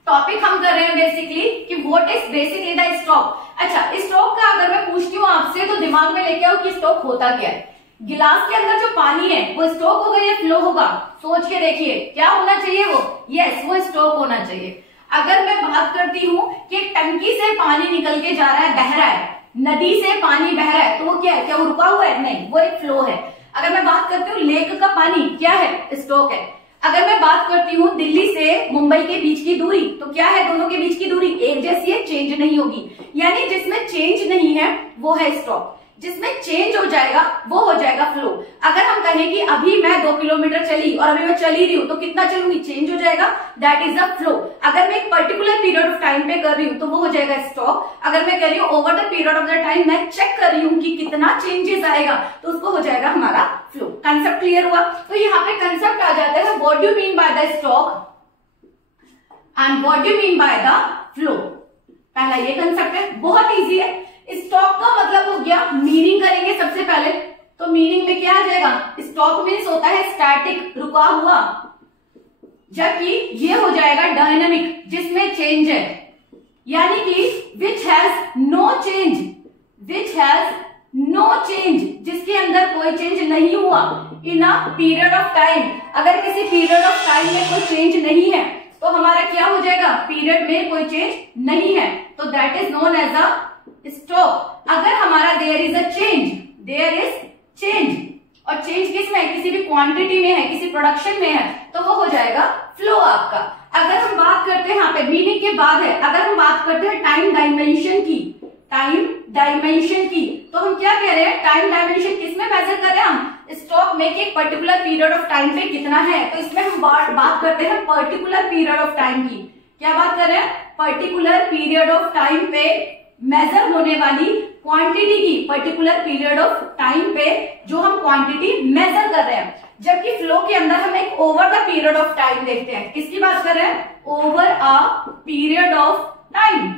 टॉपिक हम कर रहे हैं बेसिकली कि what is basically the stock. अच्छा, स्टॉक का अगर मैं पूछती हूँ आपसे तो दिमाग में लेके आओ कि स्टॉक होता क्या है। गिलास के अंदर जो पानी है वो स्टॉक होगा या फ्लो होगा? सोच के देखिए, क्या होना चाहिए वो? यस, वो स्टॉक होना चाहिए। अगर मैं बात करती हूँ कि टंकी से पानी निकल के जा रहा है, बह रहा है, नदी से पानी बह रहा है, तो वो क्या है? क्या वो रुका हुआ है? नहीं, वो एक फ्लो है। अगर मैं बात करती हूँ लेक का पानी, क्या है? स्टॉक है। अगर मैं बात करती हूँ दिल्ली से मुंबई के बीच की दूरी, तो क्या है? दोनों के बीच की दूरी एक जैसी है, चेंज नहीं होगी। यानी जिसमें चेंज नहीं है वो है स्टॉक, जिसमें चेंज हो जाएगा वो हो जाएगा फ्लो। अगर हम कहें कि अभी मैं 2 किलोमीटर चली और अभी मैं चली रही हूँ, तो कितना चलूंगी? चेंज हो जाएगा, दैट इज द फ्लो। अगर मैं एक पर्टिकुलर पीरियड ऑफ टाइम पे कर रही हूँ तो वो हो जाएगा स्टॉक। अगर मैं कह रही हूँ over the period of the time मैं चेक कर रही हूँ कि कितना चेंजेस आएगा, तो उसको हो जाएगा हमारा फ्लो। कंसेप्ट क्लियर हुआ? तो यहाँ पे कंसेप्ट आ जाता है what do mean by the stock and what do mean by the flow. पहला ये कंसेप्ट है, बहुत इजी है। स्टॉक का मतलब हो गया, मीनिंग करेंगे सबसे पहले, तो मीनिंग में क्या आ जाएगा? स्टॉक मीन्स होता है स्टैटिक, रुका हुआ। जबकि ये हो जाएगा डायनामिक, जिसमें चेंज है, यानी कि which has no change, which has no change, जिसके अंदर कोई चेंज नहीं हुआ in a period of time. अगर किसी पीरियड ऑफ टाइम में कोई चेंज नहीं है तो हमारा क्या हो जाएगा, पीरियड में कोई चेंज नहीं है, तो that is known as a stock. अगर हमारा there is a change, there is change, और चेंज किस में है, किसी भी क्वांटिटी में है, किसी प्रोडक्शन में है, तो वो हो जाएगा फ्लो आपका। अगर हम बात करते हैं यहाँ पे मीनिंग के बाद है, अगर हम बात करते हैं टाइम डायमेंशन की, टाइम डायमेंशन की, तो हम क्या कह रहे हैं, टाइम डायमेंशन किसमें मेजर कर रहे हैं हम, स्टॉक में कि एक पर्टिकुलर पीरियड ऑफ टाइम पे कितना है। तो इसमें हम बात करते हैं पर्टिकुलर पीरियड ऑफ टाइम की। क्या बात कर रहे हैं, पर्टिकुलर पीरियड ऑफ टाइम पे मेजर होने वाली क्वांटिटी की, पर्टिकुलर पीरियड ऑफ टाइम पे जो हम क्वांटिटी मेजर कर रहे हैं। जबकि फ्लो के अंदर हम एक over the period of time देखते हैं। किसकी बात कर रहे हैं, over a period of time,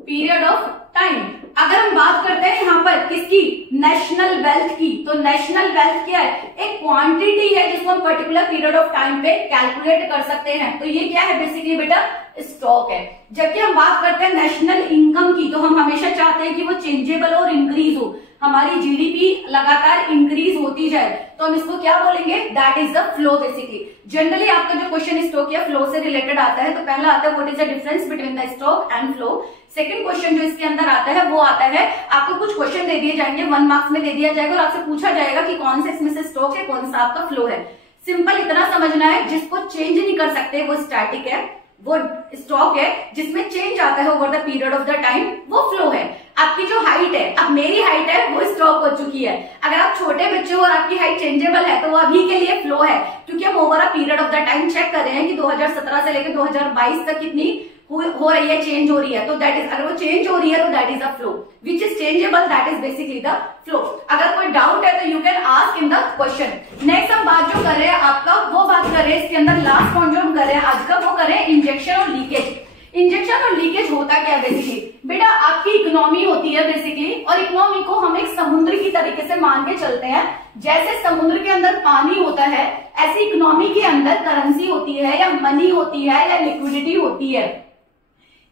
period of time. अगर हम बात करते हैं यहाँ पर किसकी, नेशनल वेल्थ की, तो नेशनल वेल्थ क्या है, एक क्वांटिटी है जिसको हम पर्टिकुलर पीरियड ऑफ टाइम पे कैलकुलेट कर सकते हैं। तो ये क्या है, बेसिकली बेटा स्टॉक है। जबकि हम बात करते हैं नेशनल इनकम की, तो हम हमेशा चाहते हैं कि वो चेंजेबल और इंक्रीज हो, हमारी जीडीपी लगातार इंक्रीज होती जाए, तो हम इसको क्या बोलेंगे, that is the flow. Basically generally आपका जो क्वेश्चन स्टॉक या फ्लो से रिलेटेड आता है, तो पहला आता है what is the difference between the stock and flow. Second question जो इसके अंदर आता है वो आता है, आपको कुछ क्वेश्चन दे दिए जाएंगे, 1 मार्क्स में दे दिया जाएगा और आपसे पूछा जाएगा कि कौन सा इसमें से स्टॉक है, कौन सा आपका फ्लो है। सिंपल इतना समझना है, जिसको चेंज नहीं कर सकते वो स्टैटिक है, वो स्टॉक है। जिसमें चेंज आता है over the period of the time, वो फ्लो है। आपकी जो हाइट है, अब मेरी हाइट है, वो स्टॉक हो चुकी है। अगर आप छोटे बच्चे हो और आपकी हाइट चेंजेबल है, तो वो अभी के लिए फ्लो है, क्योंकि हम over a period of the time check कर रहे हैं कि 2017 से लेकर 2022 तक कितनी हो रही है, चेंज हो रही है। तो दैट इज, अगर वो चेंज हो रही है तो that is a flow, which is changeable, that is basically the flow. अगर कोई डाउट है तो you can ask in the question. Next हम बात जो कर रहे हैं आपका, वो बात कर रहे हैं इसके अंदर, लास्ट पॉइंट जो हम कर रहे हैं आज का, वो कर रहे हैं इंजेक्शन और लीकेज। इंजेक्शन और लीकेज होता क्या है बेसिकली, बेटा आपकी इकोनॉमी होती है बेसिकली, और इकोनॉमी को हम एक समुद्र की तरीके से मान के चलते हैं। जैसे समुद्र के अंदर पानी होता है, ऐसी इकोनॉमी के अंदर करेंसी होती है, या मनी होती है, या लिक्विडिटी होती है।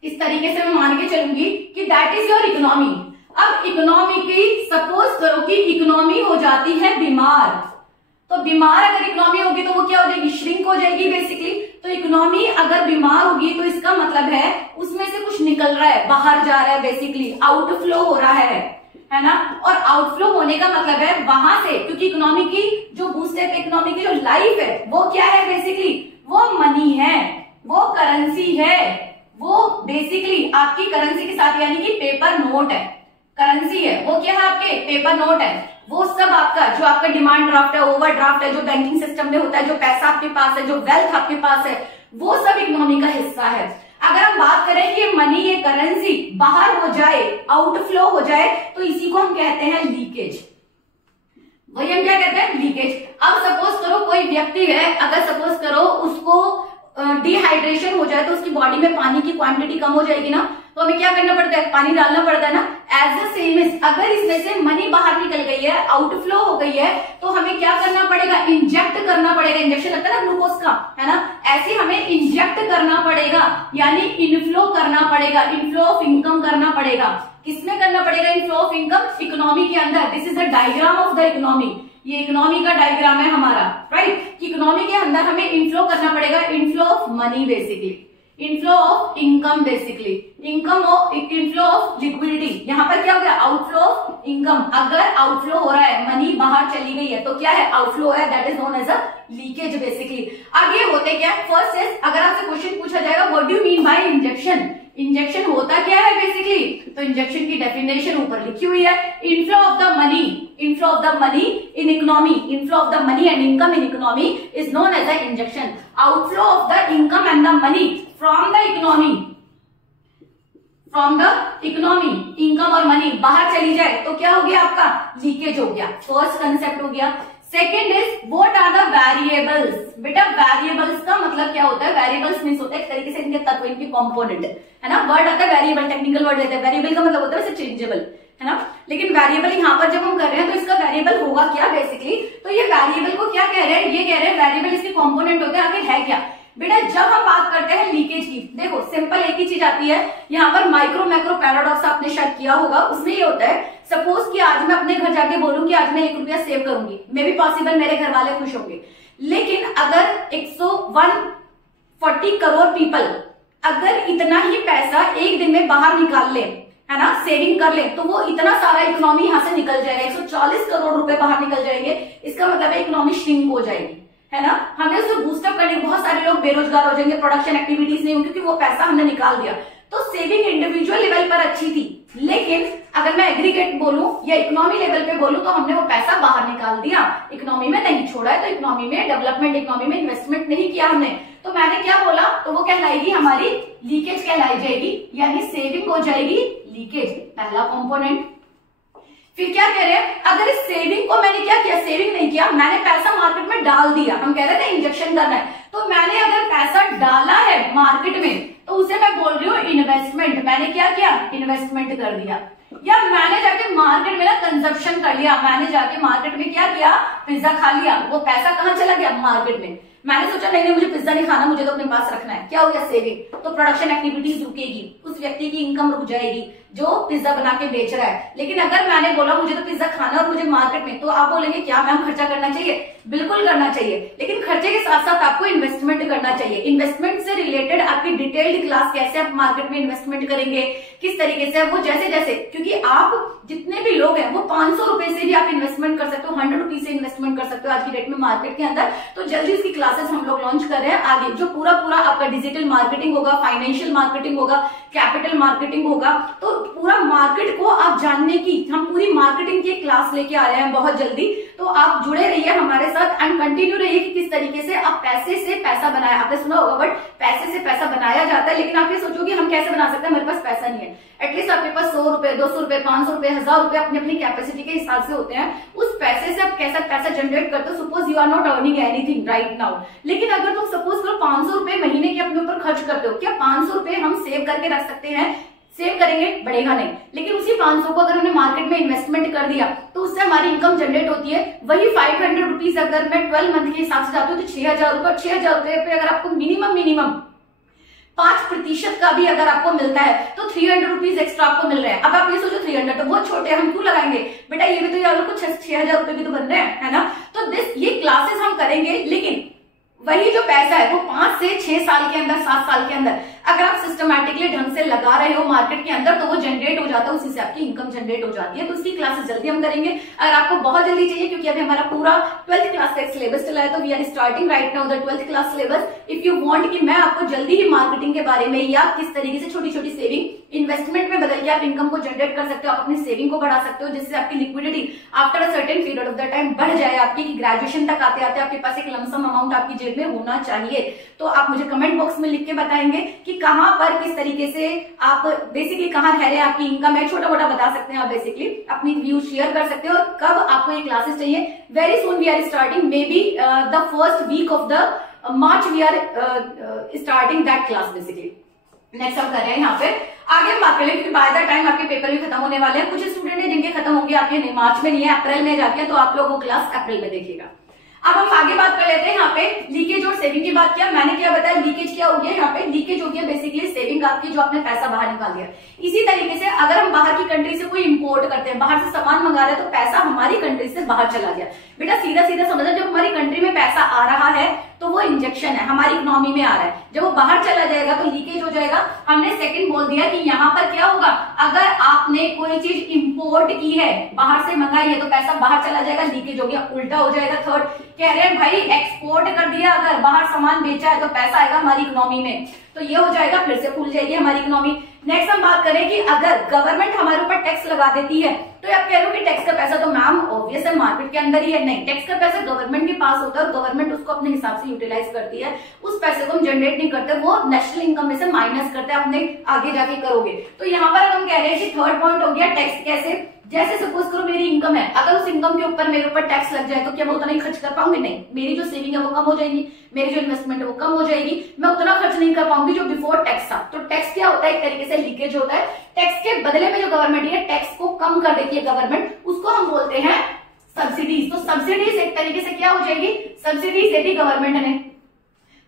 इस तरीके से मैं मान के चलूंगी कि दैट इज योर इकोनॉमी। अब इकोनॉमी की, सपोज करो कि इकोनॉमी हो जाती है बीमार, तो बीमार अगर इकोनॉमी होगी तो वो क्या हो जाएगी, श्रिंक हो जाएगी बेसिकली। तो इकोनॉमी अगर बीमार होगी तो इसका मतलब है उसमें से कुछ निकल रहा है, बाहर जा रहा है, बेसिकली आउटफ्लो हो रहा है ना। और आउटफ्लो होने का मतलब है वहां से, क्योंकि इकोनॉमी की जो बूस्टअप, इकोनॉमी की जो लाइफ है, वो क्या है बेसिकली, वो मनी है, वो करेंसी है, वो बेसिकली आपकी करेंसी के साथ, यानी कि पेपर नोट है, करेंसी है, वो क्या है आपके पेपर नोट है। वो सब आपका जो आपका डिमांड ड्राफ्ट है, ओवर ड्राफ्ट है, जो बैंकिंग सिस्टम में होता है, जो पैसा आपके पास है, जो वेल्थ आपके पास है, वो सब इकोनॉमी का हिस्सा है। अगर हम बात करें कि मनी, ये करेंसी बाहर हो जाए, आउटफ्लो हो जाए, तो इसी को हम कहते हैं लीकेज। वही हम क्या कहते हैं, लीकेज। अब सपोज करो कोई व्यक्ति है, अगर सपोज करो उसको डिहाइड्रेशन हो जाए, तो उसकी बॉडी में पानी की क्वांटिटी कम हो जाएगी ना, तो हमें क्या करना पड़ता है, पानी डालना पड़ता है ना। एज द सेम इज, अगर इसमें से मनी बाहर निकल गई है, आउटफ्लो हो गई है, तो हमें क्या करना पड़ेगा, इंजेक्ट करना पड़ेगा। इंजेक्शन लगता है ना ग्लूकोज का, है ना, ऐसे हमें इंजेक्ट करना पड़ेगा, यानी इनफ्लो करना पड़ेगा, इनफ्लो ऑफ इनकम करना पड़ेगा। किसमें करना पड़ेगा इनफ्लो ऑफ इनकम, इकोनॉमी के अंदर। This is the diagram of the economy, ये इकोनॉमी का डायग्राम है हमारा, राइट। इकोनॉमी के अंदर हमें इनफ्लो करना पड़ेगा, inflow of money basically, inflow of income basically, inflow of liquidity. यहाँ पर क्या हो गया, आउटफ्लो ऑफ इनकम। अगर आउटफ्लो हो रहा है, मनी बाहर चली गई है, तो क्या है, आउटफ्लो है, that is known as a leakage basically. अब ये होते क्या है, फर्स्ट इज, अगर आपसे क्वेश्चन पूछा जाएगा what do you mean bye injection, injection होता क्या है बेसिकली, तो इंजेक्शन की डेफिनेशन ऊपर लिखी हुई है, inflow of the money, inflow of the money in economy, inflow of the money and income in economy is known as a injection. Outflow of the income and the money from the economy, from the economy, income और money बाहर चली जाए तो क्या हो गया आपका, leakage हो गया। फर्स्ट कंसेप्ट हो गया। Second is what are the variables. बेटा वेरिएबल्स का मतलब क्या होता है, वेरिएबल्स मींस होता है एक तरीके से इनके तत्व, इनके कंपोनेंट, है ना। वर्ड आता है वेरिएबल, टेक्निकल वर्ड रहता है। वेरिएबल का मतलब होता है वैसे चेंजेबल, है ना। लेकिन वेरिएबल यहाँ पर जब हम कर रहे हैं तो इसका वेरिएबल होगा क्या बेसिकली, तो ये वेरिएबल को क्या कह रहे हैं, ये कह रहे हैं वेरिएबल इसके कंपोनेंट होते हैं, आखिर है क्या बेटा। जब हम बात करते हैं लीकेज की, देखो सिंपल एक ही चीज आती है यहाँ पर, माइक्रो मैक्रो पैराडॉक्स आपने शायद किया होगा, उसमें ये होता है सपोज कि आज मैं अपने घर जाके बोलूं कि आज मैं 1 रुपया सेव करूंगी, मे बी पॉसिबल, मेरे घर वाले खुश होंगे। लेकिन अगर 140 करोड़ पीपल अगर इतना ही पैसा एक दिन में बाहर निकाल ले, है ना, सेविंग कर ले, तो वो इतना सारा इकोनॉमी यहाँ से निकल जाएगा, 140 करोड़ रुपए बाहर निकल जाएंगे। इसका मतलब है इकोनॉमी श्रिंक हो जाएगी, है ना। हमें उसको बूस्टअप करने, बहुत सारे लोग बेरोजगार हो जाएंगे, प्रोडक्शन एक्टिविटीज नहीं होंगी क्योंकि वो पैसा हमने निकाल दिया। तो सेविंग इंडिविजुअल लेवल पर अच्छी थी, लेकिन अगर मैं एग्रीगेट बोलूं या इकोनॉमी लेवल पे बोलूं तो हमने वो पैसा बाहर निकाल दिया, इकोनॉमी में नहीं छोड़ा है। तो इकोनॉमी में डेवलपमेंट, इकोनॉमी में इन्वेस्टमेंट नहीं किया हमने, तो मैंने क्या बोला, तो वो कहलाएगी हमारी लीकेज कहलाई जाएगी, यानी सेविंग हो जाएगी लीकेज, पहला कंपोनेंट। फिर क्या कह रहे हैं, अगर इस सेविंग को मैंने क्या किया, सेविंग नहीं किया, मैंने पैसा मार्केट में डाल दिया, हम कह रहे थे इंजेक्शन करना है, तो मैंने अगर पैसा डाला है मार्केट में तो उसे मैं बोल रही हूँ इन्वेस्टमेंट। मैंने क्या किया, इन्वेस्टमेंट कर दिया। या मैंने जाके मार्केट में ना कंजप्शन कर लिया, मैंने जाके मार्केट में क्या किया, पिज्जा खा लिया, वो पैसा कहाँ चला गया, मार्केट में। मैंने सोचा नहीं मुझे पिज्जा नहीं खाना, मुझे तो अपने पास रखना है, क्या हो गया, सेविंग। तो प्रोडक्शन एक्टिविटीज रुकेगी, उस व्यक्ति की इनकम रुक जाएगी जो पिज्जा बना के बेच रहा है। लेकिन अगर मैंने बोला मुझे तो पिज्जा खाना और मुझे मार्केट में, तो आप बोलेंगे क्या मैम खर्चा करना चाहिए, बिल्कुल करना चाहिए, लेकिन खर्चे के साथ साथ आपको इन्वेस्टमेंट करना चाहिए। इन्वेस्टमेंट से रिलेटेड आपकी डिटेल्ड क्लास, कैसे आप मार्केट में इन्वेस्टमेंट करेंगे, किस तरीके से, वो जैसे जैसे, क्योंकि आप जितने भी लोग हैं वो 500 रुपए से भी आप इन्वेस्टमेंट कर सकते हो, 100 रुपीज से इन्वेस्टमेंट कर सकते हो आज की डेट में मार्केट के अंदर। तो जल्दी इसकी क्लासेस हम लोग लॉन्च कर रहे हैं आगे, जो पूरा आपका डिजिटल मार्केटिंग होगा, फाइनेंशियल मार्केटिंग होगा, कैपिटल मार्केटिंग होगा, तो पूरा मार्केट को आप जानने की हम पूरी मार्केटिंग की क्लास लेके आ रहे हैं बहुत जल्दी। तो आप जुड़े रहिए हमारे साथ एंड कंटिन्यू रहिए कि किस तरीके से आप पैसे से पैसा बनाया। आपने सुना होगा बट पैसे से पैसा बनाया जाता है, लेकिन आप ये सोचोगे हम कैसे बना सकते हैं, मेरे पास पैसा नहीं है। एटलीस्ट आपके पास 100 रुपए, 200 रुपए, 500 रुपए, 1000 रुपए अपनी अपनी कैपेसिटी के हिसाब से होते हैं। उस पैसे से आप कैसा पैसा जनरेट करते हो। Suppose you are not earning anything right now, लेकिन अगर तुम सपोज करो 500 रुपए महीने के अपने ऊपर खर्च करते हो, क्या 500 रुपए हम सेव करके रख सकते हैं? सेव करेंगे बढ़ेगा नहीं, लेकिन उसी 500 को अगर हमने मार्केट में इन्वेस्टमेंट कर दिया तो उससे हमारी इनकम जनरेट होती है। वही 500 रुपीज अगर मैं 12 मंथ के हिसाब से जाती हूँ तो 6000 रुपए, 6000 रुपए पे अगर आपको मिनिमम 5% का भी अगर आपको मिलता है तो 300 रुपीज एक्स्ट्रा आपको मिल रहे हैं। अब आप ये सोचो 300 तो बहुत छोटे हैं, हम क्यों लगाएंगे बेटा, ये भी तो यार कुछ 6000 रुपए भी तो बन रहे हैं, है ना। तो ये क्लासेस हम करेंगे, लेकिन वही जो पैसा है वो 5 से 6 साल के अंदर, 7 साल के अंदर अगर आप सिस्टमैटिकली ढंग से लगा रहे हो मार्केट के अंदर तो वो जनरेट हो जाता है, उसी से आपकी इनकम जनरेट हो जाती है। तो उसकी क्लासेस जल्दी हम करेंगे। अगर आपको बहुत जल्दी चाहिए, क्योंकि अभी हमारा पूरा 12th क्लास का एक सिलेबस चला है, तो we are starting right now the 12th class syllabus. If you want कि मैं आपको जल्दी ही मार्केटिंग के बारे में या किस तरीके से छोटी छोटी सेविंग इन्वेस्टमेंट में बदल के आप इनकम को जनरेट कर सकते हो, आप अपनी सेविंग को बढ़ा सकते हो, जिससे आपकी liquidity after a certain period of the time बढ़ जाए आपकी, कि ग्रेजुएशन तक आते आते आपके पास एक लमसम अमाउंट आपकी जेब में होना चाहिए। तो आप मुझे कमेंट बॉक्स में लिख के बताएंगे कि कहां पर किस तरीके से आप बेसिकली कहां रह रहे हैं, आपकी इनकम है, छोटा मोटा बता सकते हैं आप, बेसिकली अपनी व्यू शेयर कर सकते हो। और कब आपको ये क्लासेस चाहिए, very soon we are starting, maybe the first week of the March we are starting that class basically. Next हम कर रहे हैं यहाँ पे आगे हम बात कर लें, क्योंकि बाय द टाइम आपके पेपर भी खत्म होने वाले हैं। कुछ स्टूडेंट है जिनके खत्म होंगे आपके मार्च में नहीं है, अप्रैल में जाके, तो आप लोग वो क्लास अप्रैल में देखिएगा। अब हम आगे बात कर लेते हैं यहाँ पे लीकेज और सेविंग की बात किया। मैंने क्या बताया, लीकेज क्या हो गया, यहाँ पे लीकेज हो गया बेसिकली सेविंग आपकी, जो आपने पैसा बाहर निकाल दिया। इसी तरीके से अगर हम बाहर की कंट्री से कोई इंपोर्ट करते हैं, बाहर से सामान मंगा रहे हैं, तो पैसा हमारी कंट्री से बाहर चला गया। बेटा सीधा सीधा समझो, जब हमारी कंट्री में पैसा आ रहा है तो वो इंजेक्शन है, हमारी इकोनॉमी में आ रहा है। जब वो बाहर चला जाएगा तो लीकेज हो जाएगा। हमने सेकंड बोल दिया कि यहाँ पर क्या होगा, अगर आपने कोई चीज इंपोर्ट की है, बाहर से मंगाई है, तो पैसा बाहर चला जाएगा, लीकेज हो गया। उल्टा हो जाएगा, थर्ड कह रहे हैं भाई एक्सपोर्ट कर दिया, अगर बाहर सामान बेचा है तो पैसा आएगा हमारी इकोनॉमी में, तो ये हो जाएगा, फिर से खुल जाएगी हमारी इकोनॉमी। नेक्स्ट हम बात करें कि अगर गवर्नमेंट हमारे ऊपर टैक्स लगा देती है, तो आप कह रहे हो कि टैक्स का पैसा तो मैम ऑब्वियस है मार्केट के अंदर ही है। नहीं, टैक्स का पैसा गवर्नमेंट के पास होता है और गवर्नमेंट उसको अपने हिसाब से यूटिलाइज करती है। उस पैसे को हम जनरेट नहीं करते, वो नेशनल इनकम में से माइनस करते हैं, अपने आगे जाके करोगे। तो यहाँ पर हम कह रहे हैं कि थर्ड पॉइंट हो गया टैक्स। कैसे जैसे सपोज करो मेरी इनकम है, अगर उस इनकम के ऊपर मेरे ऊपर टैक्स लग जाए तो क्या मैं उतना ही खर्च कर पाऊंगी? नहीं, मेरी जो सेविंग है वो कम हो जाएगी, मेरी जो इन्वेस्टमेंट है वो कम हो जाएगी, मैं उतना खर्च नहीं कर पाऊंगी जो बिफोर टैक्स था। तो टैक्स क्या होता है? एक तरीके से लीकेज होता है। टैक्स के बदले में जो गवर्नमेंट है टैक्स को कम कर देती है गवर्नमेंट, उसको हम बोलते हैं सब्सिडीज। तो सब्सिडीज एक तरीके से क्या हो जाएगी? सब्सिडीज दे दी गवर्नमेंट ने।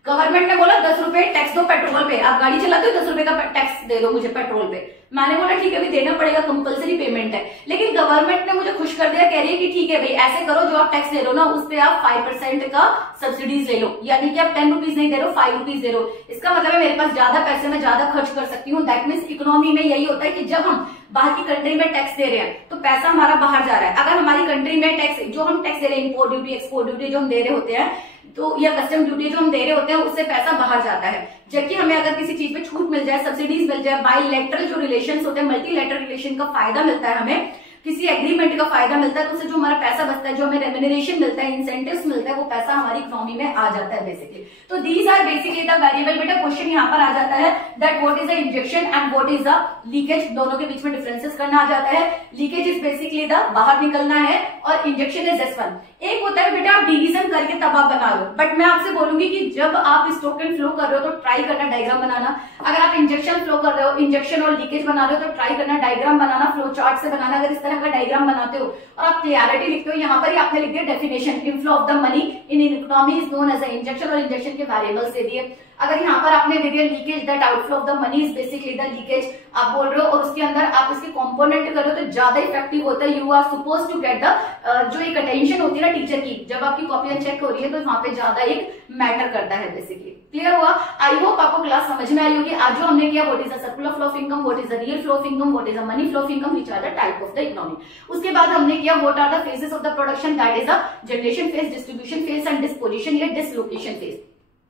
गवर्नमेंट ने बोला 10 रुपए टैक्स दो पेट्रोल पे, आप गाड़ी चलाते हो 10 रुपए का टैक्स दे दो मुझे पेट्रोल पे। मैंने बोला ठीक है, अभी देना पड़ेगा, कंपलसरी पेमेंट है। लेकिन गवर्नमेंट ने मुझे खुश कर दिया, कह रही है कि ठीक है भाई, ऐसे करो, जो आप टैक्स दे रहे हो ना उस पे आप 5% का सब्सिडीज ले लो, यानी कि आप 10 रुपीज नहीं दे रहे हो, 5 रुपीज दे रहे हो। इसका मतलब है मेरे पास ज्यादा पैसे में ज्यादा खर्च कर सकती हूँ। दैट मीन्स इकोनॉमी में यही होता है कि जब हम बाहर की कंट्री में टैक्स दे रहे हैं तो पैसा हमारा बाहर जा रहा है। अगर हमारी कंट्री में टैक्स जो हम टैक्स दे रहे हैं, इंपोर्ट ड्यूटी, एक्सपोर्ट ड्यूटी जो हम दे रहे होते हैं, तो या कस्टम ड्यूटी जो हम दे रहे होते हैं, उससे पैसा बाहर जाता है। जबकि हमें अगर किसी चीज में छूट मिल जाए, सब्सिडीज मिल जाए, बायलैटरल जो रिलेशंस होते हैं, मल्टीलैटरल रिलेशन का फायदा मिलता है, हमें किसी एग्रीमेंट का फायदा मिलता है, तो उससे जो हमारा पैसा बचता है, जो हमें रेम्यूनरेशन मिलता है, इंसेंटिव्स मिलता है, वो पैसा हमारी इकोनॉमी में आ जाता है बेसिकली। तो these are basically the variable. बेटा क्वेश्चन यहाँ पर आ जाता है that what is the injection and what is the leakage, दोनों के बीच में डिफरेंसेस करना आ जाता है। लीकेज इज बेसिकली द बाहर निकलना है और इंजेक्शन इज दिस वन। एक होता है बेटा आप डिवीजन करके तब आप बना रहे हो, बट मैं आपसे बोलूंगी कि जब आप स्टोक एंड फ्लो कर रहे हो तो ट्राई करना डायग्राम बनाना। अगर आप इंजेक्शन फ्लो कर रहे हो, इंजेक्शन और लीकेज बना रहे हो, तो ट्राई करना डायग्राम बनाना, फ्लो चार्ट से बनाना। अगर इस तरह का डायग्राम बनाते हो और आप क्लियरिटी लिखते हो, यहाँ पर ही आपने लिख दिया definition, inflow of the money in economy is known as injection, और इंजेक्शन के वेरिएबल्स दे दिए। अगर यहाँ पर आपने दे दिया leakage, that outflow of the money is basically the leakage आप बोल रहे हो, और उसके अंदर आप इसके कंपोनेंट करो तो ज्यादा इफेक्टिव होता है। You are suppose to get the जो एक अटेंशन होती है ना टीचर की, जब आपकी कॉपियां चेक हो रही है तो वहां पे ज्यादा एक मैटर करता है बेसिकली। क्लियर हुआ? आई होप आपको क्लास समझ में आई होगी। आज जो हमने किया what is the circular flow of income, what is the real flow of income, what is the money flow of income, which are the type of the economy. उसके बाद हमने किया what are the phases of the production, that is the generation phase, distribution phase and disposition या dislocation phase.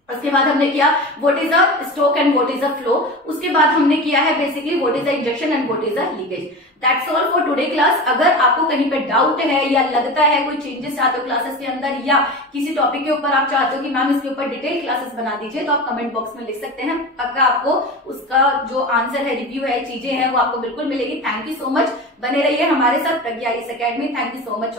उसके बाद हमने किया what is the stock and what is the flow. उसके बाद हमने किया है basically what is the injection and what is the leakage. That's all for today class. अगर आपको कहीं पे डाउट है या लगता है कोई चेंजेस चाहते हो क्लासेस के अंदर, या किसी टॉपिक के ऊपर आप चाहते हो कि मैम इसके ऊपर डिटेल क्लासेस बना दीजिए, तो आप कमेंट बॉक्स में लिख सकते हैं। पक्का आपको उसका जो आंसर है, रिव्यू है, चीजें हैं, वो आपको बिल्कुल मिलेगी। थैंक यू सो मच, बने रहिए हमारे साथ प्रज्ञा इस academy. Thank you so much.